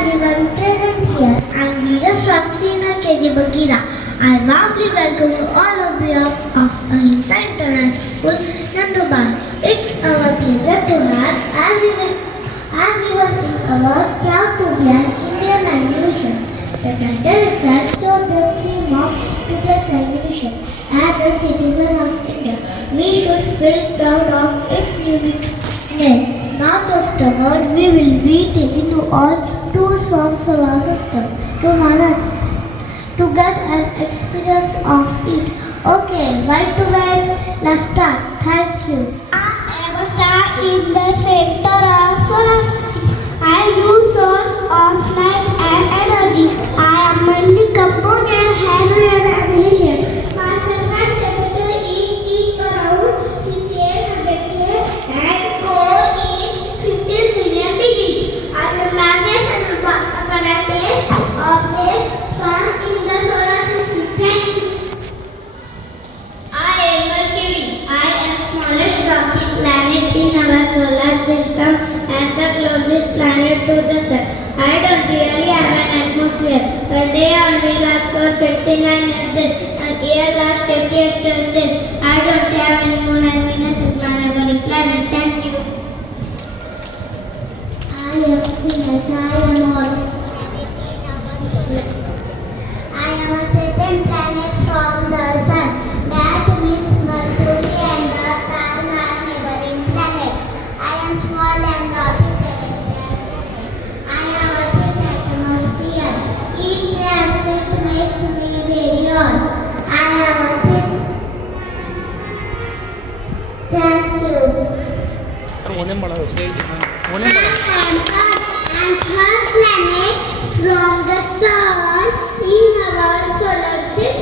everyone present here. I'm Veera from Senior KG Bagheera. I warmly welcome all of you of Ahimsa International School, Nandubal. It's our pleasure to have everyone in our proud to be an Indian exhibition. The title itself shows the theme of today's exhibition. As a citizen of India, we should feel proud of its uniqueness. Not just a word, we will be taking you all tours from solar system to Mars to get an experience of it. Okay, why to wait? Let's start. Thank you. I am a star in the center of solar system. I use source of light and energy. I am mainly composed and hydrogen and helium. My surface temperature is around 5800 K and core is 15 million degrees. I am largest apparatus of the sun in the solar system. Thank you. I am Mercury. I am smallest rocky planet in our solar system and the closest planet to the sun. I don't really have an atmosphere. A day only lasts for 29 days. An year lasts 88 days. I don't have any moon and Venus is my neighboring planet. Thank you. I am Venus. I am a second planet from the sun. That means Mercury and Earth are my neighboring planet. I am small and rocky planet. I am a thick atmosphere. Each transit makes me very old. I am a thick. Thank you. I am third planet from the sun in our solar system.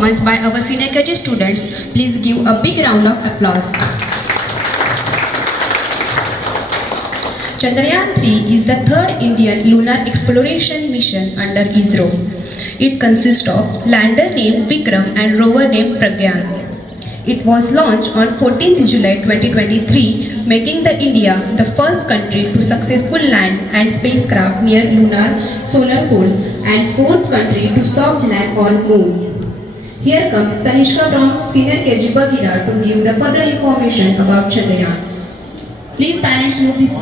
performance by our senior KG students. Please give a big round of applause. Chandrayaan 3 is the third Indian lunar exploration mission under ISRO. It consists of lander named Vikram and rover named Pragyan. It was launched on 14th July 2023, making the India the first country to successfully land and spacecraft near lunar solar pole and fourth country to soft land on moon. Here comes Tanishka from Senior KG Bagira to give the further information about Chandrayaan. Please parents move this.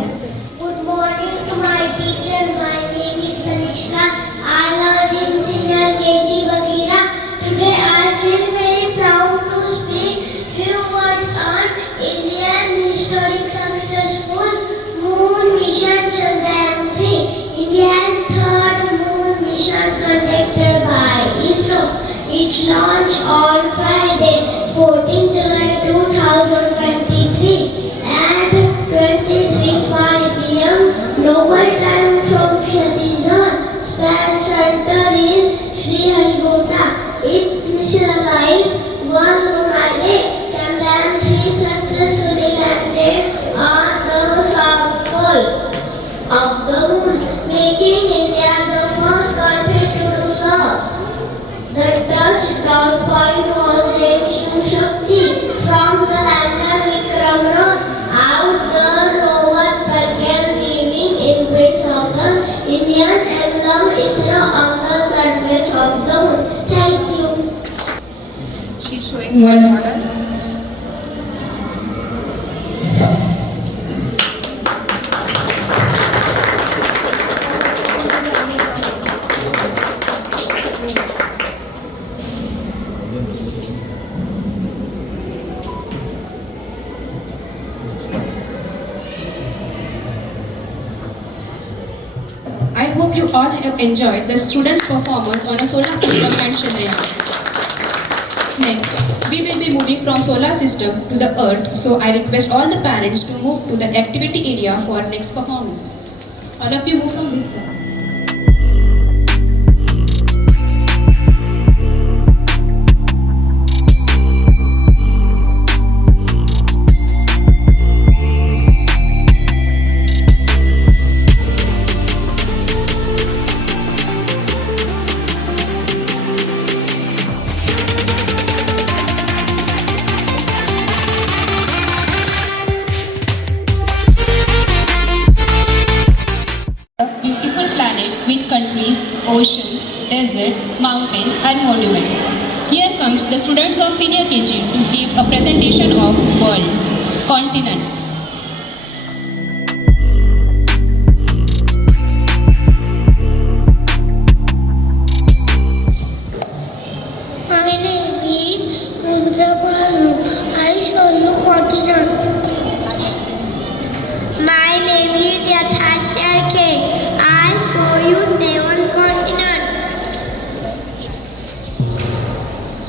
Good morning to my teacher. My name is Tanishka. I learn in Senior KG Bagira. Today I feel very proud to speak few words on Indian historic successful moon mission Chandrayaan 3. India's third moon mission conducted by ISRO. It launched on Friday, 14 July 2023 at 23:05 p.m. local time from Satish Dhawan Space Center in Sriharikota. Its mission life one lunar day. Chandrayaan 3 successfully landed on the south pole of the moon, making India the first country to do so. The touchdown point was named Shiv Shakti. From the lander Vikram rode out the rover Pragyan, leaving imprint of the Indian emblem ISRO on the surface of the moon. Thank you. She's showing one model. I hope you all have enjoyed the students' performance on a solar system and Chandrayaan. Next, we will be moving from solar system to the earth, so I request all the parents to move to the activity area for next performance. All of you move from this side. With countries, oceans, deserts, mountains and monuments. Here comes the students of Senior KG to give a presentation of world, continents. My name is Rudra Balu. I show you continent. My name is Yathashya K. I show you 7 continents.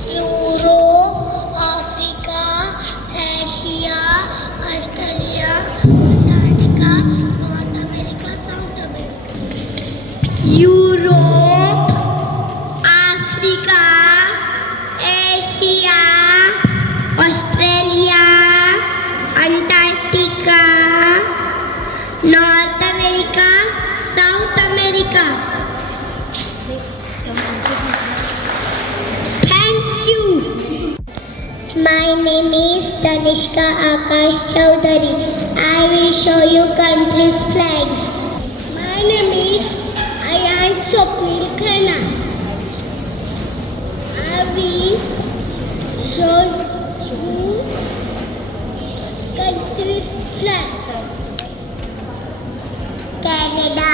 Europe, Africa, Asia, Australia, Antarctica, North America, South America. Europe, Africa, Asia, Australia, Antarctica, North America, South America. Thank you. My name is Tanishka Akash Chaudhary. I will show you countries' flags. My name is Ayan Swapnil Khanna. I will show you countries' flag. Canada,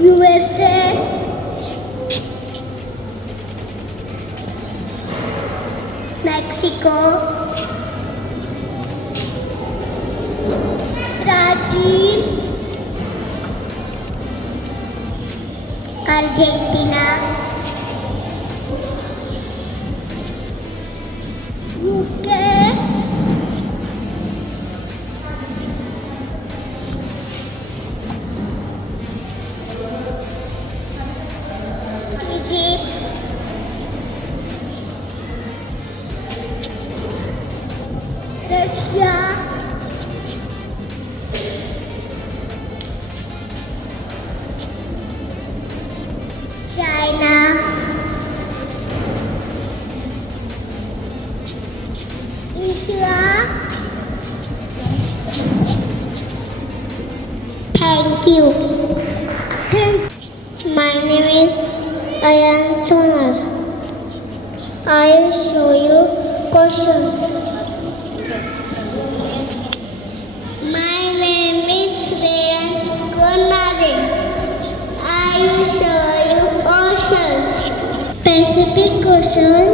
USA, Mexico, Brazil, Argentina, UK, Russia, China, India. Thank you. My name is Ayan Sonar. I will show you questions. My name is Reyes Konade. I will show you oceans. Pacific Ocean,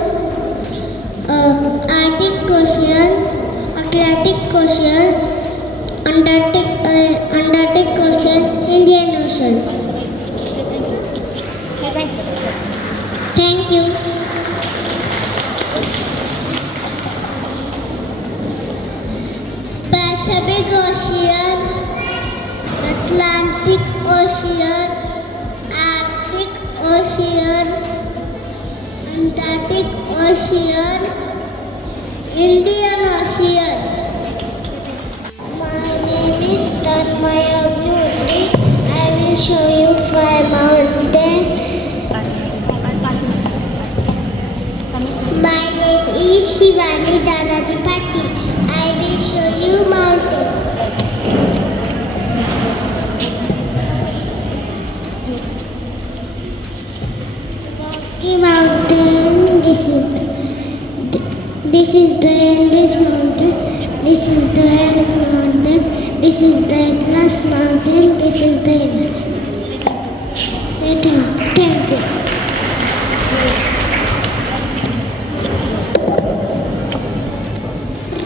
Arctic Ocean, Atlantic Ocean, Antarctic Ocean, Indian Ocean. Thank you. Pacific Ocean, Atlantic Ocean, Arctic Ocean, Antarctic Ocean, Indian Ocean. My name is Tanmaya Beauty. I will show you 5 mountains. My name is Shivani Dadaji Patil. I will show you mountains. Rocky Mountain. This is the Andes Mountain. This is the Alps Mountain. This is the Atlas Mountain. This is the Thank you.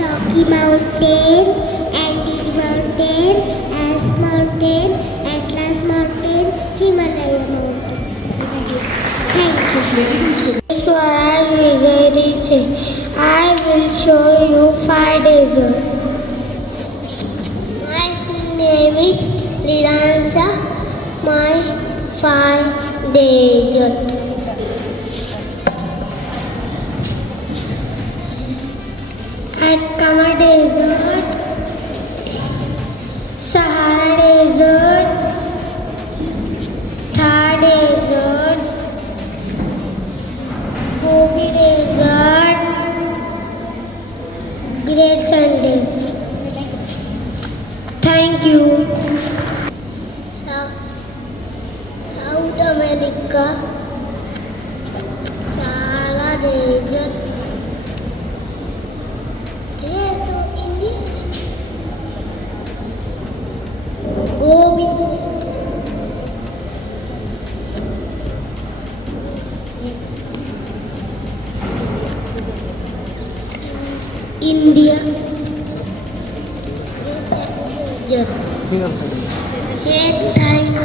Rocky Mountain, Andes Mountain, Alps Mountain, Atlas Mountain, Himalaya Mountain. Thank you. Swaraj Vijay Singh. I will show you 5 deserts. My name is Liransa. My 5 deserts. Atacama Desert, Sahara Desert, Thar Desert, Gobi Desert, Great Sand Desert. Thank you. South America, Sahara Desert. Gobi, India, say thank you.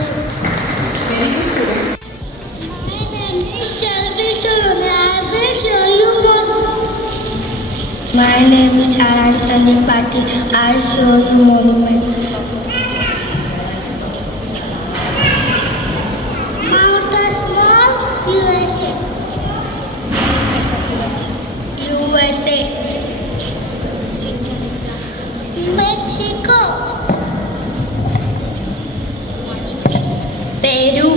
My name is Shelby Cholone. I will show you more. My name is Aran Sandeep Patil. I show you monuments. Mount Rushmore, USA. USA. Mexico. Peru.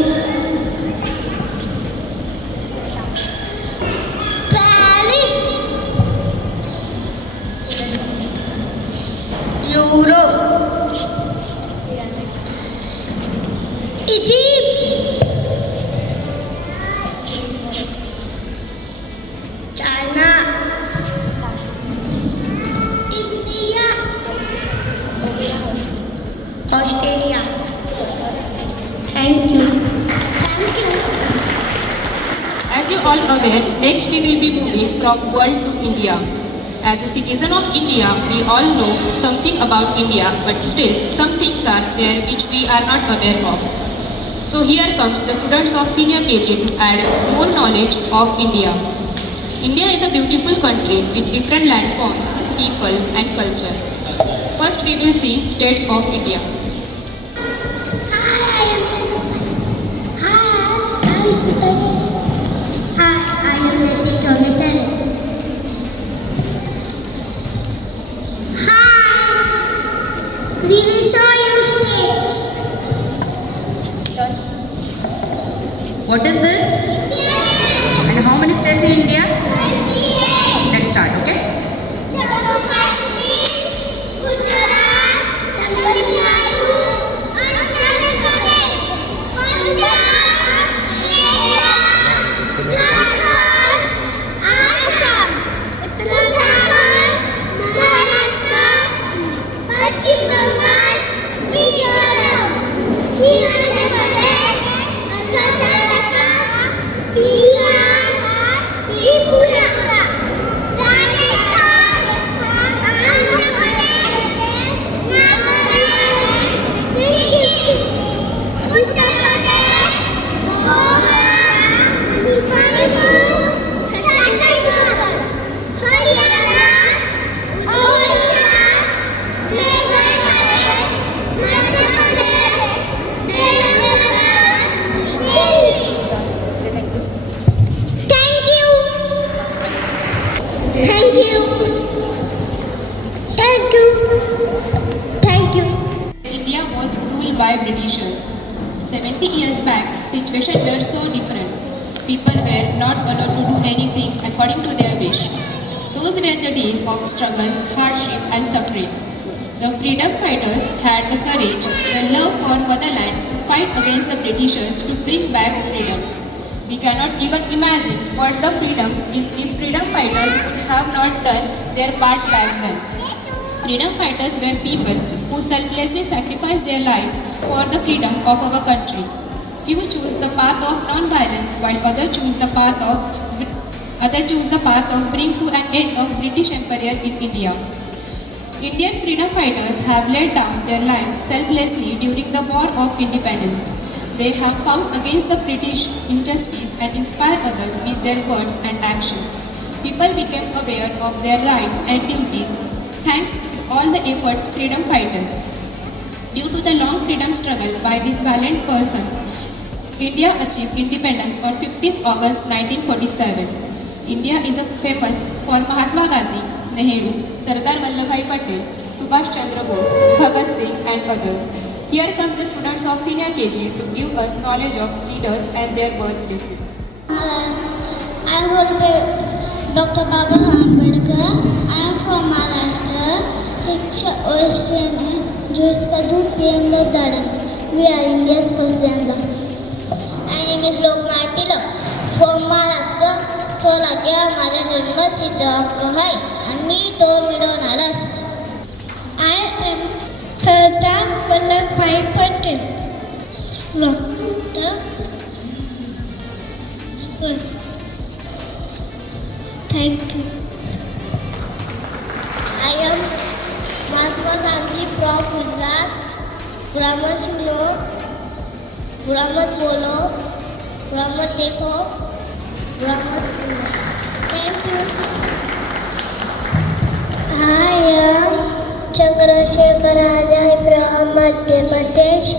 Paris. Europe. Egypt. China. India. Australia. Thank you. Thank you. As you all aware, next we will be moving from world to India. As a citizen of India, we all know something about India, but still some things are there which we are not aware of. So here comes the students of senior KG to add more knowledge of India. India is a beautiful country with different landforms, people and culture. First we will see states of India. I am Niti Chogesare. We will show you stage. What is this? And how many states in India? Let's start, okay? India was ruled by Britishers. 70 years back, situations were so different. People were not allowed to do anything according to their wish. Those were the days of struggle, hardship and suffering. The freedom fighters had the courage, the love for motherland to fight against the Britishers to bring back freedom. We cannot even imagine what the freedom is if freedom fighters would have not done their part back then. Freedom fighters were people who selflessly sacrificed their lives for the freedom of our country. Few choose the path of non-violence while others choose the path of bring to an end of British Empire in India. Indian freedom fighters have laid down their lives selflessly during the War of Independence. They have fought against the British injustice and inspired others with their words and actions. People became aware of their rights and duties thanks to all the efforts freedom fighters. Due to the long freedom struggle by these valiant persons, India achieved independence on 15th August 1947. India is famous for Mahatma Gandhi, Nehru, Sardar Vallabhbhai Patel, Subhash Chandra Bose, Bhagat Singh and others. Here come the students of senior KG to give us knowledge of leaders and their birthplaces. I am Dr. Baba Ambedkar. I am from Maharashtra. शिक्षा और सेना जो इसका दूध पिएंगे दाड़ा. We are India's first ganga. My name is Loknath Tilak from Maharashtra. 16 के हमारा जन्म सिद्ध हक्क है आणि मी तो मिळवणारच. I am Sardar Vallabhbhai Patel. Thank you. I am Mahatma Gandhi from Gujarat. Brahmat सुनो, Brahmat बोलो, Brahmat देखो, Brahmat सुनो. Thank you. I am Chandrasekhar Azad from Madhya Pradesh.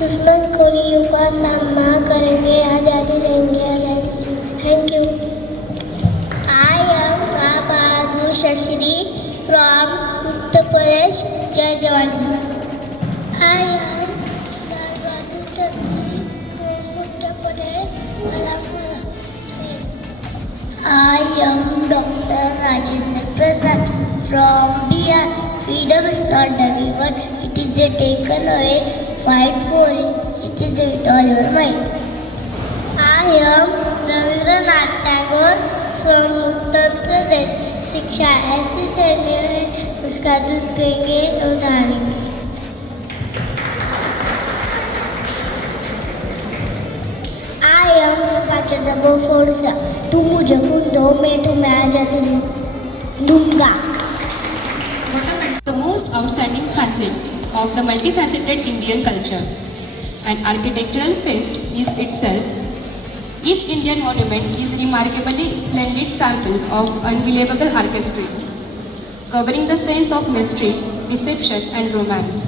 दुश्मन खोरियों का सामना करेंगे, आज़ादी रहेंगे, आज़ादी. Thank you. I am Bahadur Shashri from Uttar Pradesh. Jai Jawan. I am Narwadu Tati from Uttar Pradesh. I am Dr. Rajendra Prasad from Bihar. Freedom is not a given, it is a taken away. Fight for it. It is with all your might. I am Rabindranath Tagore from Uttar Pradesh. शिक्षा ऐसी शैली है उसका दूध पिएंगे तो दाढ़ेंगे. I am Kachanda Bose Odisha. तुम मुझे खून दो मैं तुम्हें आज़ादी दूंगा. The most outstanding facet of the multifaceted Indian culture. An architectural feast is itself. Each Indian monument is remarkably splendid sample of unbelievable artistry, covering the sense of mystery, deception and romance.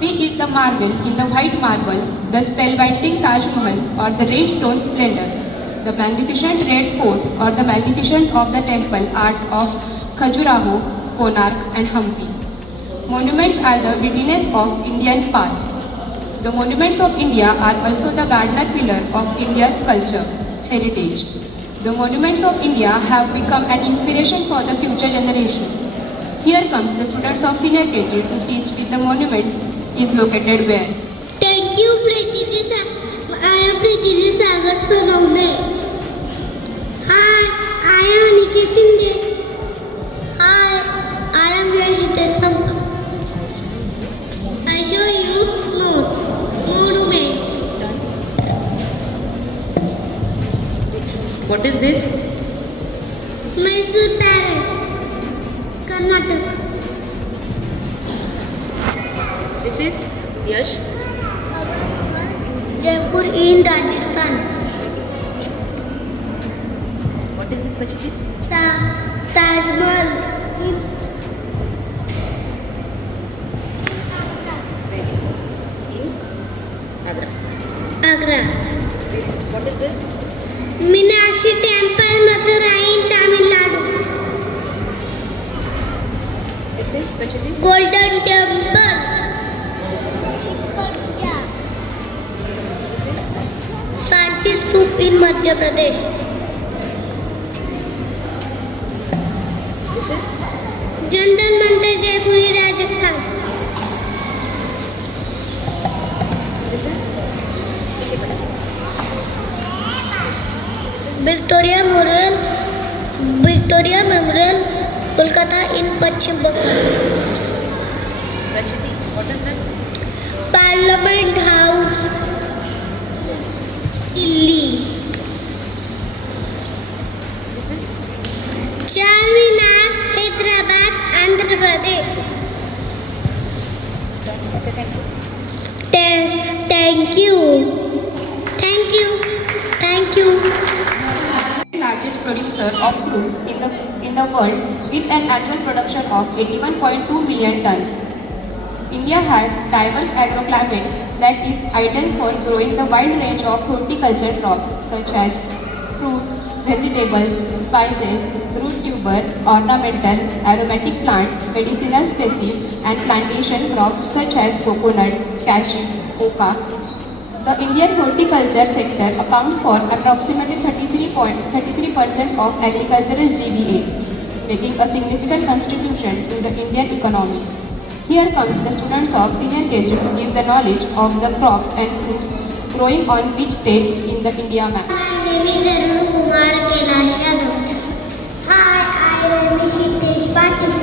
Be it the marble in the white marble, the spellbinding Taj Mahal or the red stone splendor, the magnificent red fort or the magnificent of the temple art of Khajuraho, Konark and Hampi. Monuments are the witness of Indian past. The monuments of India are also the cardinal pillar of India's culture, heritage. The monuments of India have become an inspiration for the future generation. Here comes the students of senior KG to teach with the monuments is located where. Thank you, Prajiti sir. I am Prajiti Sagar Sonone. Hi, I am Nike Shinde. Hi, I am Yashita Sampa. I show you monuments. What is this? Mysore Palace, Karnataka. This is Yash. Jaipur in Rajasthan. What is this, Prajiti? Taj Mahal in Agra. Agra. What is this? Meenakshi Temple, Madurai in Tamil Nadu. This is Prajiti. Golden Temple. Sanchi stupa in Madhya Pradesh. This is Jantar Mantar Jaipur in Rajasthan. this is Victoria Memorial, Kolkata in Pachim Bengal. Prajiti. What is this? Parliament House, Delhi. This is Charminar, Hyderabad, Andhra Pradesh. say thank you. Thank you. Thank you. Thank you. Largest producer of fruits in the world with an annual production of 81.2 million tons. India has diverse agroclimate that is ideal for growing the wide range of horticulture crops such as fruits, vegetables, spices, root tuber, ornamental, aromatic plants, medicinal species and plantation crops such as coconut, cashew, coca. The Indian horticulture sector accounts for approximately 33% of agricultural GVA, making a significant contribution to the Indian economy. Here comes the students of senior KG to give the knowledge of the crops and fruits growing on which state in the India map. My name is Arun Kumar Kailash Yadav. Hi, I am Hitesh Patil.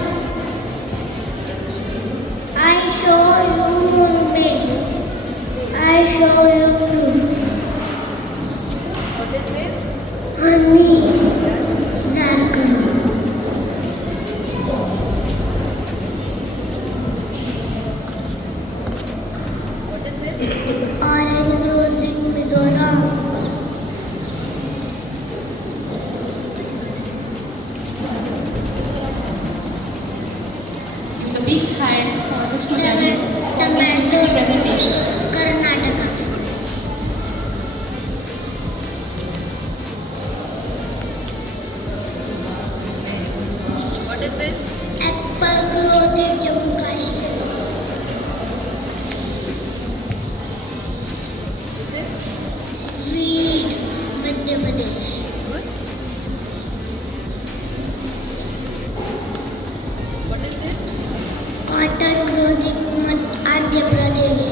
I show you monuments. I show you fruits. What is this? Honey, Jharkhand. What is this? Orange grows in Mizoram. Give the big hand for the student Tomato, presentation. Karnataka. What is this? Apple grows in Jammu Kashmir. This is Sweet, Madhya Pradesh. good. What is this? Cotton grows in Andhra Pradesh.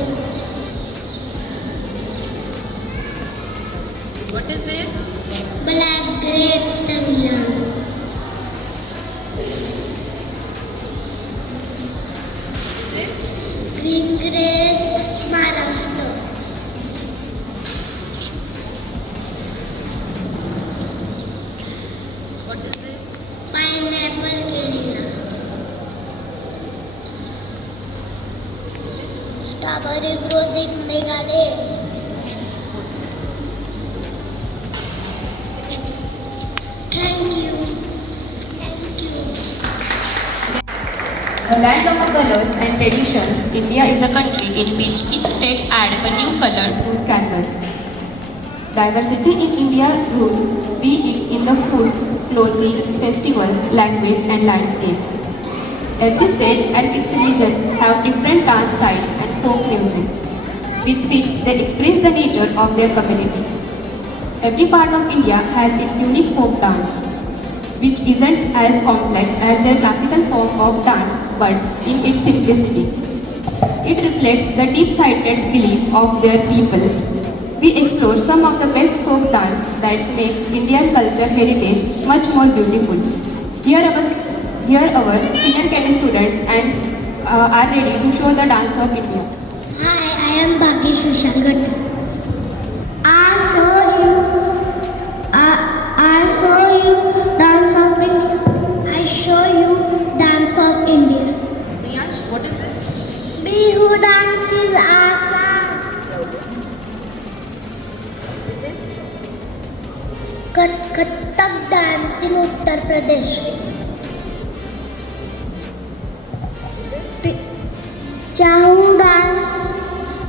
What is this? Black grapes, Tamil Nadu. This Green grapes, Maharashtra. what is this? Pineapple, Kerala. Strawberry grows in Meghalaya. Thank you. Thank you. A land of colors and traditions, India is a country in which each state adds a new color to canvas. Diversity in India roots, be it in the food, clothing, festivals, language and landscape. Every state and its region have different dance style and folk music, with which they express the nature of their community. Every part of India has its unique folk dance, which isn't as complex as their classical form of dance, but in its simplicity. It reflects the deep-seated belief of their people. We explore some of the best folk dance that makes Indian culture heritage much more beautiful. Here our senior KG students and are ready to show the dance of India. Hi, I am Bhagesh Vishal Gatti. I show you dance of India. I show you dance of India. Priyansh, what is this? Bihu dance is Assam. Kathak dance in Uttar Pradesh. Chahu dance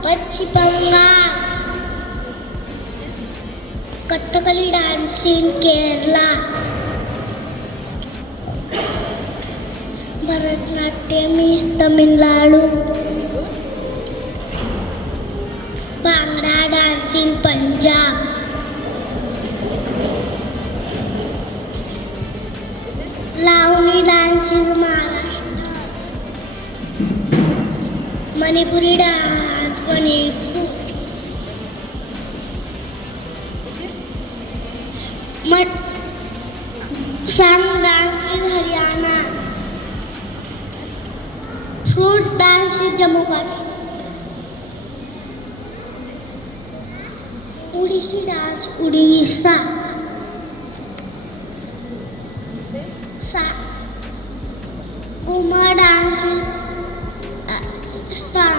Pachchim Bengal. Kathakali dance in Kerala. Bharatanatyam is Tamil Nadu. Bhangra dance in Punjab. Lavani dance is Maharashtra. Manipuri dance Manipur. Sang dance is Haryana. Fruit dance is Jammu Kashmir. Odissi dance Odisha. Kumar dance is Rajasthan.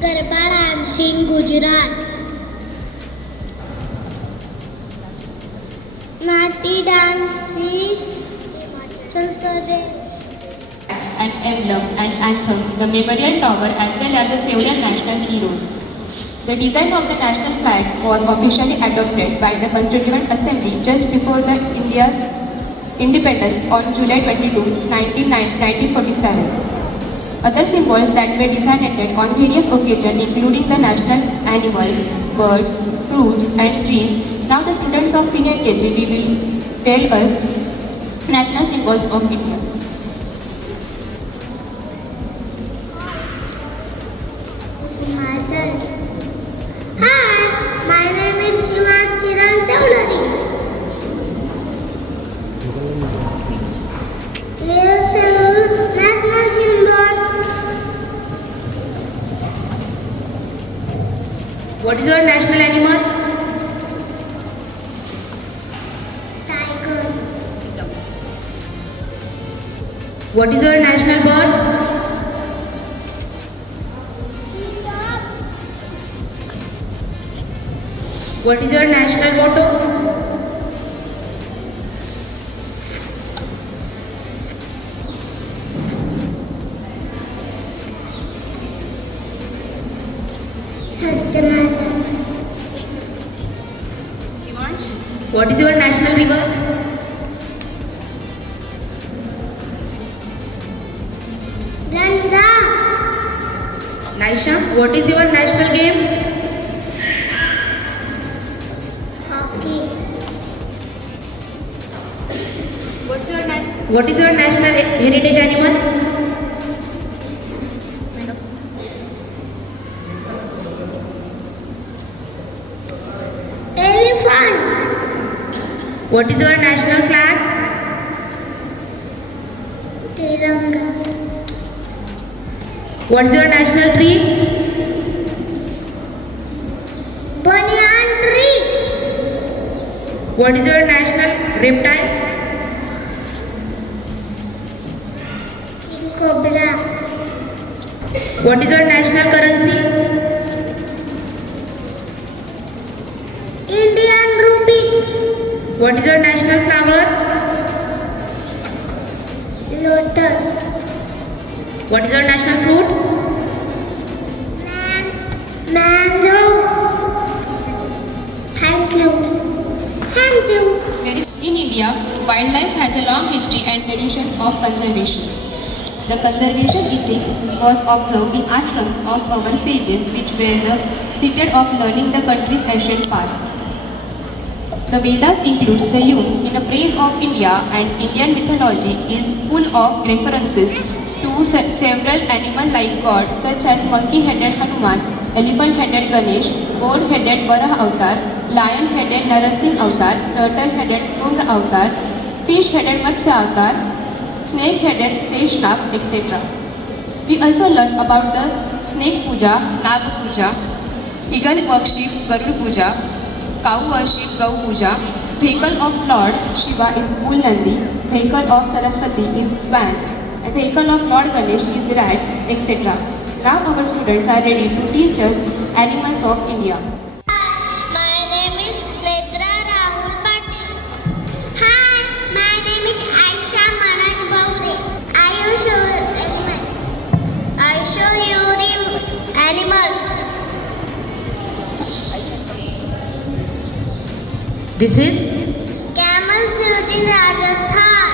Garba dance in Gujarat. Nati dance is Himachal Pradesh. An emblem and anthem, the memorial tower as well as the several national heroes. The design of the national flag was officially adopted by the Constituent Assembly just before the India's independence on July 22, 1947. Other symbols that were designated on various occasions including the national animals, birds, fruits and trees. Now the students of senior KG will tell us national symbols of India. Himachal. Hi, my name is Shivan Chiran Chaudhary. National symbols. What is your national animal? Tiger. What is your national bird? What is your national motto? Satyanarayana. Shivansh, what is your national river? Ganga. Naisha, what is your national game? Hockey. What is your national heritage animal? Elephant. What is your national flag? Tiranga. What is your national tree? Banyan tree. What is your national reptile? King cobra. What is your national currency? Indian rupee. What is your national flower? Lotus. What is your national fruit? Mango. Thank you. Thank you. In India, wildlife has has a long history and traditions of conservation. The conservation ethics was observed in ashrams of our sages, which were the seated of learning the country's ancient past. The Vedas includes the hymns in a praise of India, and Indian mythology is full of references to several animal-like gods such as monkey-headed Hanuman, elephant-headed Ganesh, boar-headed Varaha Avatar, lion-headed Narasimha Avatar, turtle-headed Numra Avatar, fish-headed Matsya Avatar, snake-headed Seshnag, etc. We also learn about the snake puja, Nag puja, eagle worship, Garud puja, cow worship, Gau puja, vehicle of Lord Shiva is Bull Nandi, vehicle of Saraswati is Swan, and vehicle of Lord Ganesh is rat, etc. Now our students are ready to teach us animals of India. My name is Nedra Rahul Patil. Hi, my name is Aisha Manaj Baure. I will show you animals. I show you the animals. This is Camels used in Rajasthan.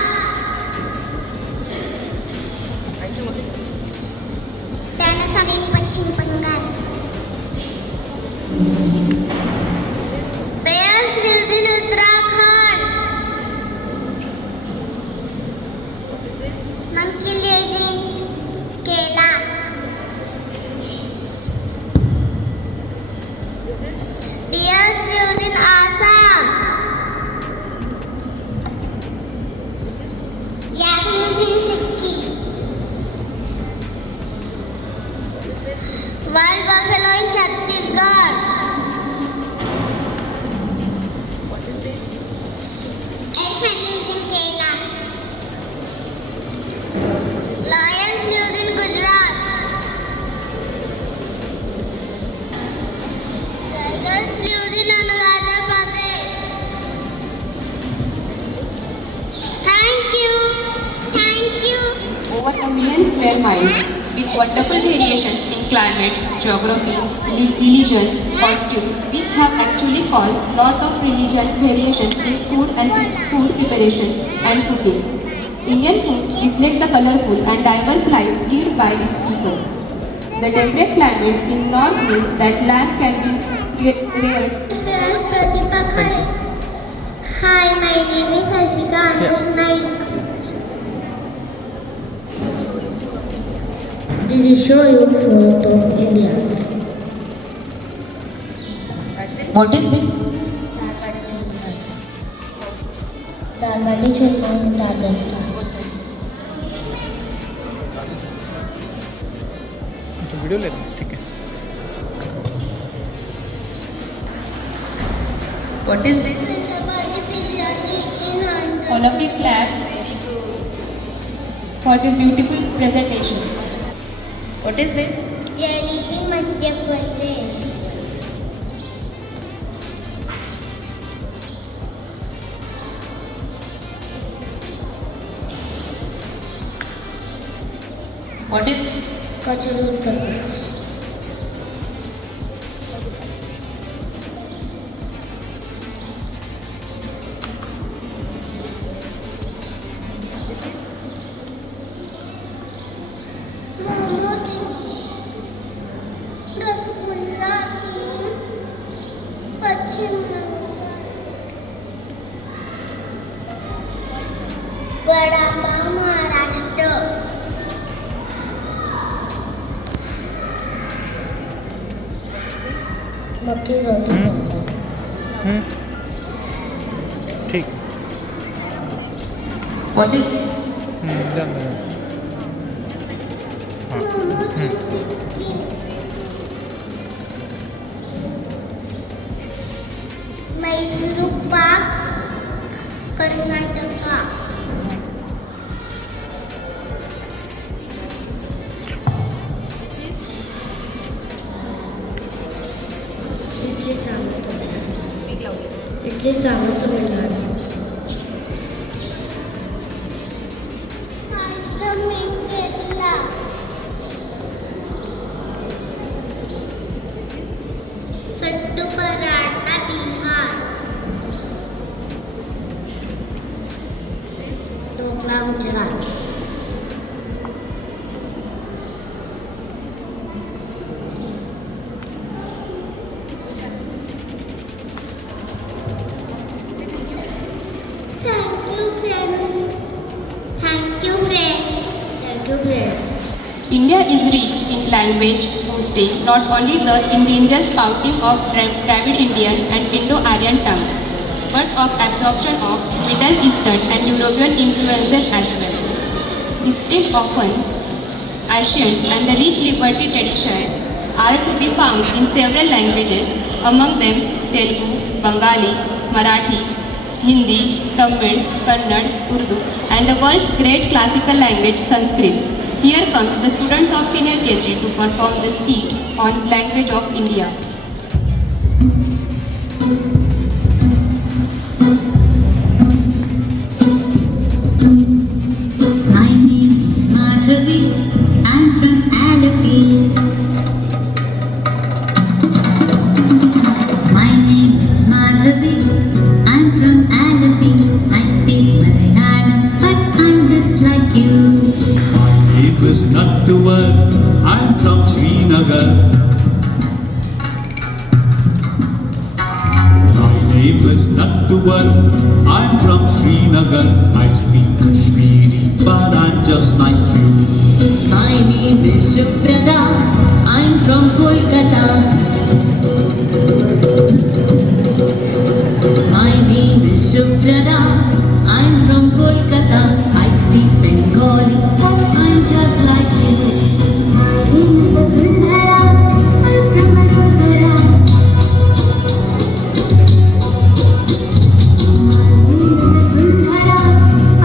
Dinosaur in Pachim Bengal. Bears lived in Uttarakhand. Monkey lives in Kerala. Deers lives in Assam. Yak lives in Sikkim. Wild buffalo in Chhattisgarh. Elephant lives in Kerala. Lions lives in Gujarat. Tigers lives in Arunachal Pradesh. Thank you. Thank you. Over a million square miles with wonderful variations in climate, geography, religion, costumes, which have actually caused lot of religion variations in food and food preparation and cooking. Indian food reflect the colorful and diverse life lived by its people. The temperate climate in north means that lamb can be reared. Pratibha Khare. Hi, my name is Ashika Anush Naik. This is show you photo of India. what is it? Dagadi Churma in Rajasthan. तो video ले लें ठीक है What is this? Hyderabadi biryani in Andhra. All of you clap for this beautiful presentation. What is this? Jalebi Madhya Pradesh. What is this? Kachori Uttar Pradesh. Momo in Rasgulla in Pachim Bengal. Vada Pav Maharashtra. मक्की रोटी पंजाब. ठीक What is this? जान लगा momos in Sikkim. Mysuru Pak, Karnataka. Idli Sambar Tamil Nadu. Assam in Kerala. Sattu Paratha, Bihar. Bangla, Gujarat. Thank you, friend. Thank you, friend. Thank you, friend. India is rich in language, boasting not only the indigenous spouting of Dravid Indian and Indo-Aryan tongue, but of absorption of Middle Eastern and European influences as well. Distinct often Asian and the rich liberty tradition are to be found in several languages, among them Telugu, Bengali, Marathi, Hindi, Tamil, Kannada, Urdu, and the world's great classical language Sanskrit. Here comes the students of senior KG to perform the skit on language of India. My name is Madhavi. I'm from Alapi. My name is Madhavi. I'm from Alapi. I speak Malayalam, but I'm just like you. My name is Nattuvar, I'm from Srinagar. My name is Nattuvar, I'm from Srinagar. I speak Kashmiri, but I'm just like you. My name is Shuprada. I'm from Kolkata. My name is Shuprada. I'm from Kolkata. I speak Bengali, but I'm just like you. My name is Vasundhara. I'm from Vadodara. My name is Vasundhara.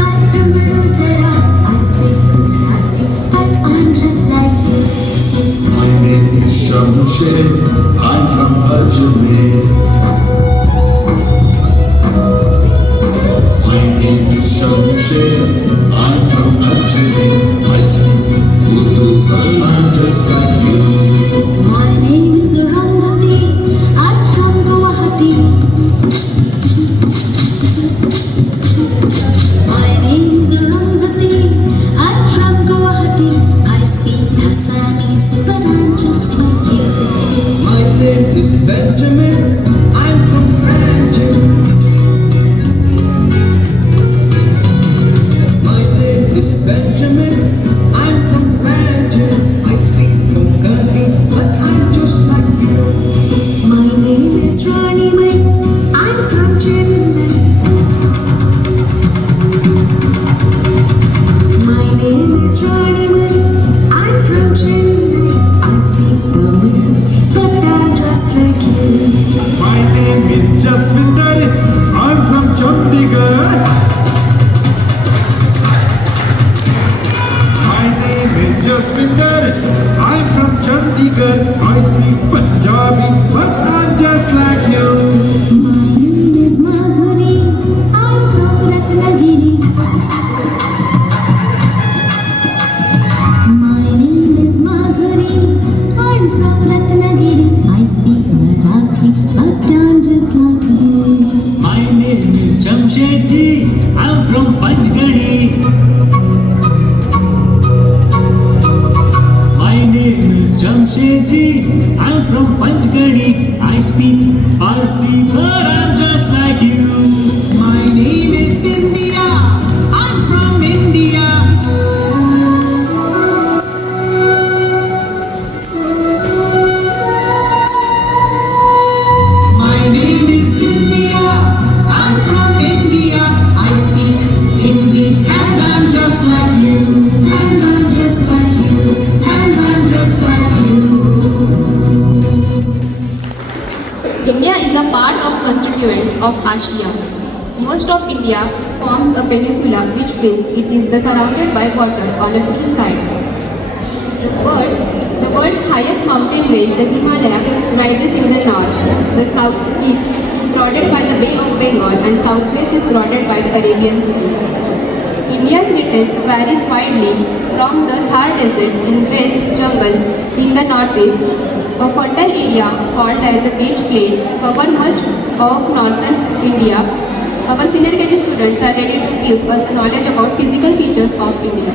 I'm from Vadodara. I speak Gujarati, but I'm just like you. My name is Shamsher, I'm from Ajmer. My name is Shamsher, I'm from Ajmer. I speak Urdu, but I'm just like you. My name is Rangati. I'm from Guwahati. My name is Rangati. I'm from Guwahati. I speak Assamese, but I'm just like you. My name is Benjamin, I'm from Ranjit. My name is Benjamin, I'm from Ranjit. I speak Konkani, but I'm just like you. My name is Rani Mai. I'm from Chennai. My name is Rani Mai. I'm from Chennai. I speak Tamil, but I'm just like you. My name is Jaswinder, I'm from Chandigarh. My name is Jaswinder, I'm from Chandigarh. I speak Punjabi, but I'm just like you. My name is Madhuri. I'm from Ratnagiri. My name is Madhuri. I'm from Ratnagiri. I speak Marathi, but I'm just like you. My name is Jamshedji, I'm from Panchgadi. My name is Jamshedji, I'm from Panchgadi. I speak Parsi, but I'm just like you. My name is India, I'm from India. My name is India, I'm from India. I speak Hindi, and I'm just like you. And I'm just like you. And I'm just like you. India is a part of constituent of Asia. Most of India forms a peninsula, which means it is surrounded by water on the three sides. The world's highest mountain range, the Himalaya, rises in the north. The southeast is bordered by the Bay of Bengal and southwest is bordered by the Arabian Sea. India's region varies widely from the Thar Desert in west jungle in the northeast. A fertile area called as a Tej Plain covers much of northern India our senior KG students are ready to give us knowledge about physical features of India.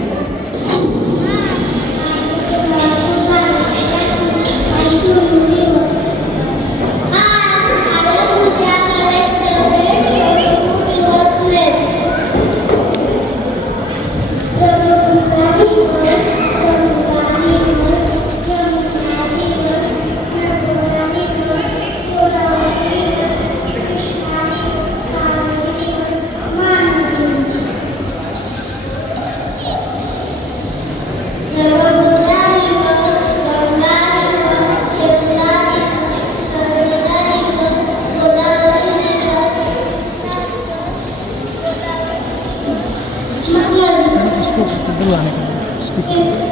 उसको इधर लाने का speaker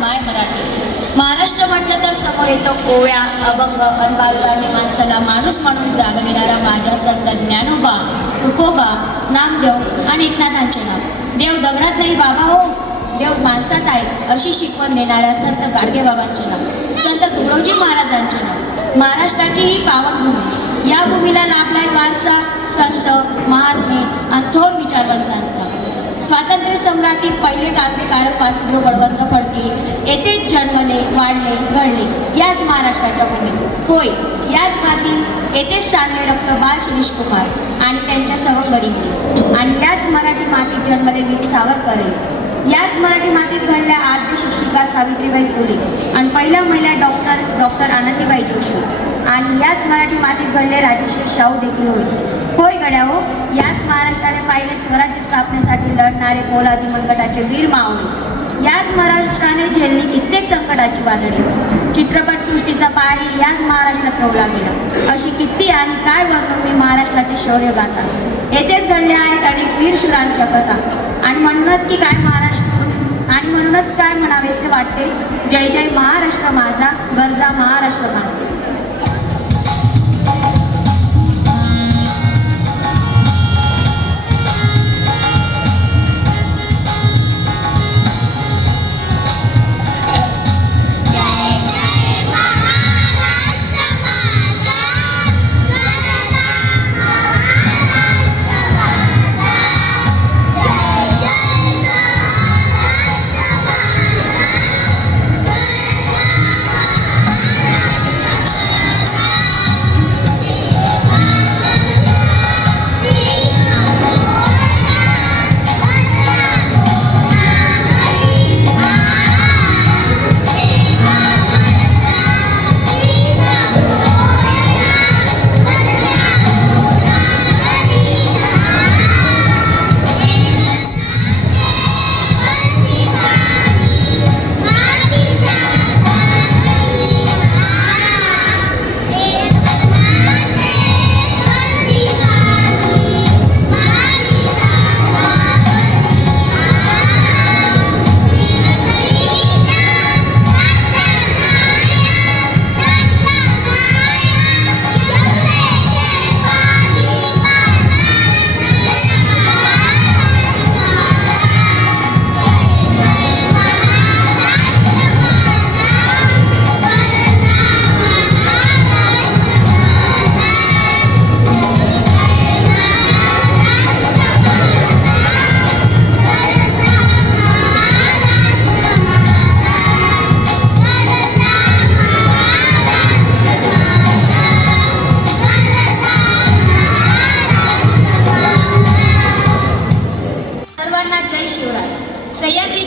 my Marathi. Maharashtra म्हटलं तर समोर येतो कोव्या, अभंग, अनबालता आणि माणसाला माणूस म्हणून जागविणारा माझ्या संत ज्ञानोबा, तुकोबा, नामदेव आणि एकनाथांचे नाव. देव दगडात नाही बाबा हो, देव माणसात आहे अशी शिकवण देणाऱ्या संत गाडगेबाबांचे नाव. संत तुकडोजी महाराजांचे नाव. महाराष्ट्राची ही पावनभूमी, या भूमीला लाभलाय वारसा संत, महात्मे आणि थोर विचारवंतांचा. स्वातंत्र्य सम्राटीत पहिले क्रांतिकारक वासुदेव बळवंत फडके येथेच जन्मले, वाढले, घडले याच महाराष्ट्राच्या भूमीत. होय, याच मातीत येथेच सांडले रक्त बाल शिरीष कुमार आणि त्यांच्या सवंगडींनी. आणि याच मराठी मातीत जन्मले वीर सावरकर. याच मराठी मातीत घडल्या आद्य शिक्षिका सावित्रीबाई फुले आणि पहिल्या महिला डॉक्टर आनंदीबाई जोशी. आणि याच मराठी मातीत घडले राजश्री शाहू देखील होय गड्या हो. याच महाराष्ट्राने पाहिले स्वराज्य स्थापनेसाठी लढणारे पोलादी मनगटाचे वीर मावळे. याच महाराष्ट्राने झेलली कित्येक संकटाची वादळे. चित्रपटसृष्टीचा पाय याच महाराष्ट्रात रोवला गेला. अशी किती आणि काय वर्णन मी महाराष्ट्राचे शौर्य गाथा. येथेच घडल्या आहेत अनेक वीरशुरांच्या कथा. आणि म्हणूनच काय म्हणावेसे वाटते, जय जय महाराष्ट्र माझा, गरजा महाराष्ट्र माझा.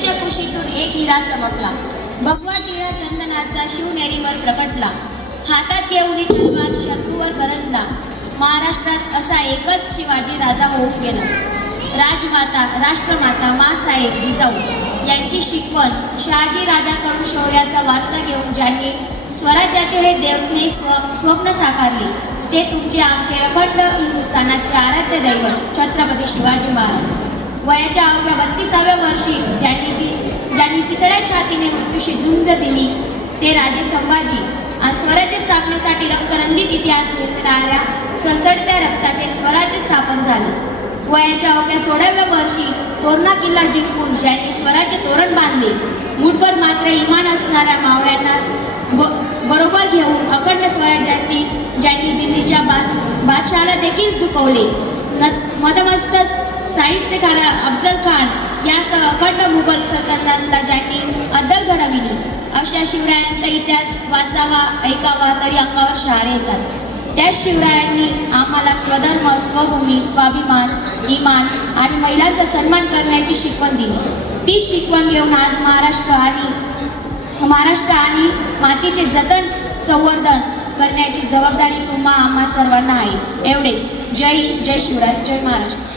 वैरेच्या कुशीतून एक हिरा चमकला. भगवा टिळा चंदनाचा शिवनेरीवर प्रकटला. हातात घेऊन तलवार शत्रूवर गरजला. महाराष्ट्रात असा एकच शिवाजी राजा होऊन गेला. राजमाता राष्ट्रमाता माँसाहेब जिजाऊ यांची शिकवण, शहाजी राजाकडून शौर्याचा वारसा घेऊन ज्यांनी स्वराज्याचे हे देवने स्वप्न साकारले, ते तुमचे आमचे अखंड हिंदुस्थानाचे आराध्य दैवत छत्रपती शिवाजी महाराज. वयाच्या अवघ्या 32व्या वर्षी ज्यांनी तिथल्या छातीने मृत्यूशी झुंज दिली, ते राजे संभाजी आणि स्वराज्य स्थापनेसाठी रक्तरंजित इतिहास निर्मिणाऱ्या सळसळत्या रक्ताचे स्वराज्य स्थापन झाले. वयाच्या अवघ्या 16व्या वर्षी तोरणा किल्ला जिंकून ज्यांनी स्वराज्य तोरण बांधले, मुठभर मात्र इमान असणाऱ्या मावळ्यांना बरोबर घेऊन अखंड स्वराज्याची ज्यांनी दिल्लीच्या बादशहाला देखील झुकवले, मदमस्तक शाहिस्तेखाना अफजल खान यासह अखंड मुघल सल्तनतला ज्यांनी अद्दल घडविली, अशा शिवरायांचा इतिहास वाचावा ऐकावा तरी अंगावर शहारे येतात. त्या शिवरायांनी आम्हाला स्वधर्म, स्वभूमी, स्वाभिमान, इमान आणि महिलांचा सन्मान करण्याची शिकवण दिली. तीच शिकवण घेऊन आज महाराष्ट्र आणि मातीचे जतन संवर्धन करण्याची जबाबदारी तुम्हा आम्हा सर्वांना आहे. एवढेच. जय हिंद, जय शिवराय, जय महाराष्ट्र.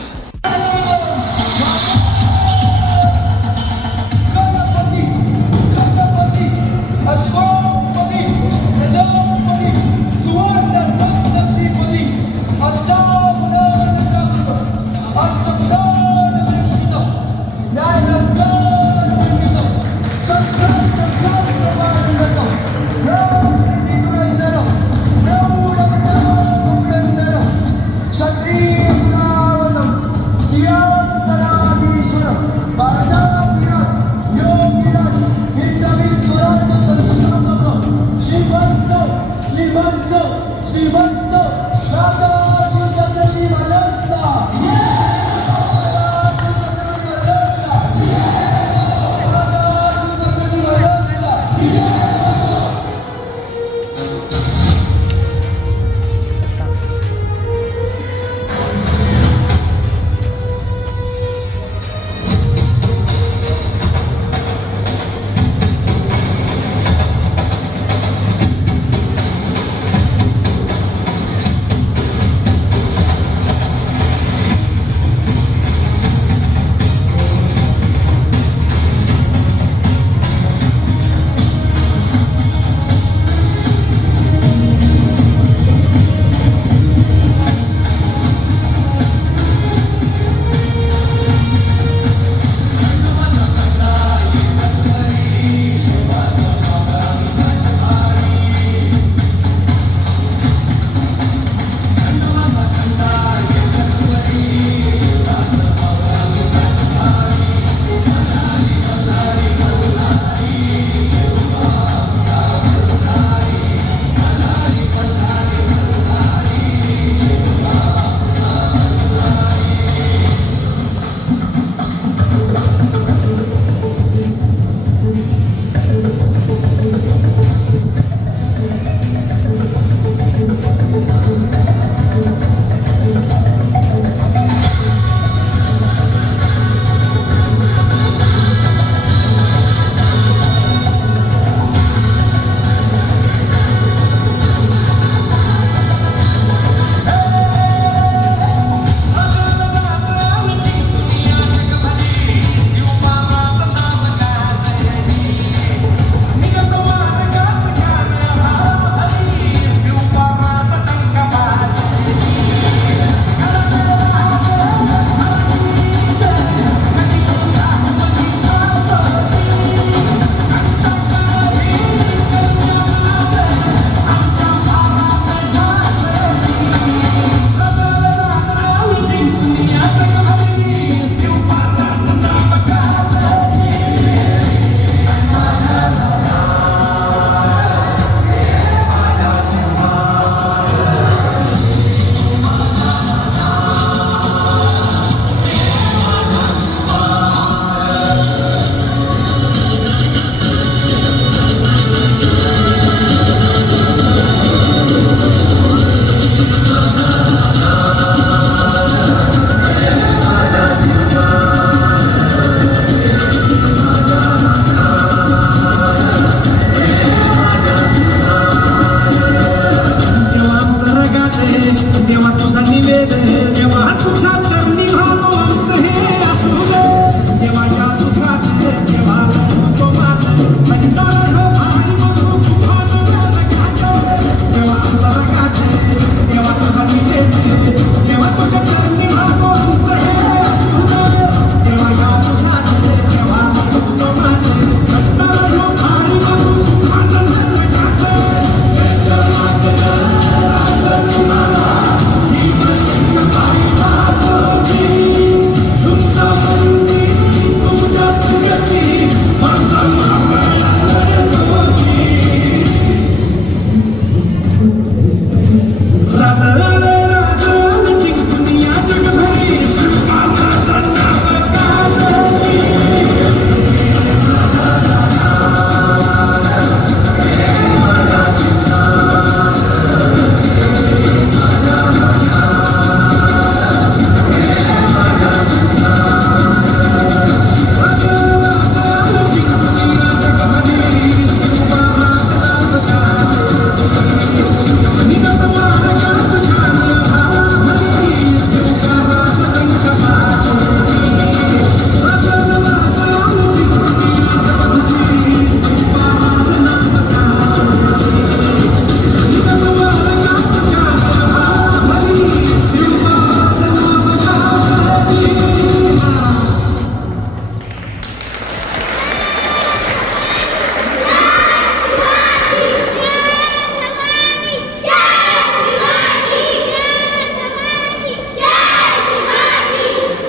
तुझ्या चरणी राहतो आमचं हे असू दे देवाच्या तुझा देवा तो मात कंटाळ भाई म्हणू तुफान रगात देवा तुझा रगात देवा तुझा मिठे देवा तुझ्या चरणी राहतो आमचं हे असू दे देवाच्या तुझा देवा तो मात कंटाळ भाई म्हणू तुफान रगात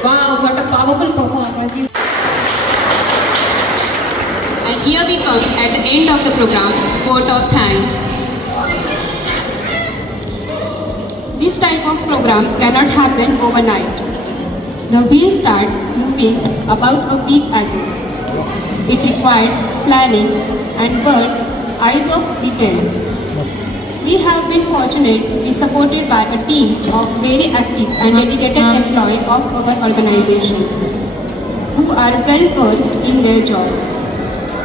Wow, what a powerful performance. And here we comes at the end of the program, vote of thanks. This type of program cannot happen overnight. The wheel starts moving about a week ago. It requires planning and bird's eyes of details. We have been fortunate to be supported by a team of very active and dedicated employees of our organization who are well versed in their job.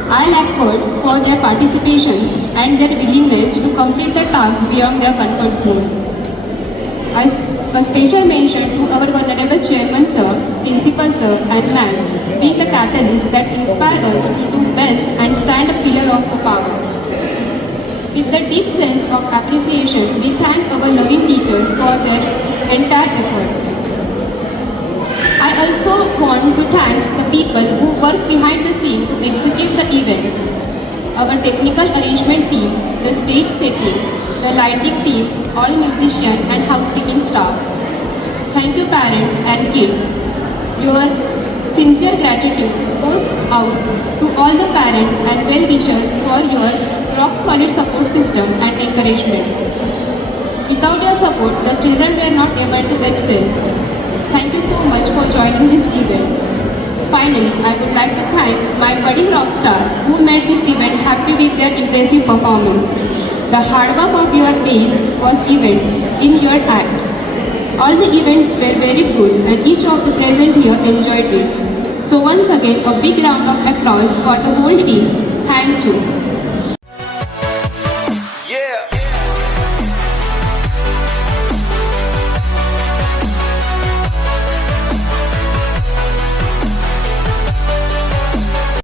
I like birds for their participation and their willingness to complete the task beyond their comfort zone. A special mention to our Honorable Chairman Sir, Principal Sir and Ma'am, being the catalyst that inspire us to do best and stand a pillar of power. With the deep sense of appreciation, we thank our loving teachers for their entire efforts. I also want to thank the people who work behind the scene to execute the event. Our technical arrangement team, the stage setting, the lighting team, all musicians and housekeeping staff. Thank you parents and kids. Your sincere gratitude goes out to all the parents and well-wishers for your rock-solid support system and encouragement. Without your support, the children were not able to excel. Thank you so much for joining this event. Finally, I would like to thank my budding rock star who made this event happy with their impressive performance. The hard work of your days was evident in your act. All the events were very good and each of the present here enjoyed it. So once again, a big round of applause for the whole team. Thank you.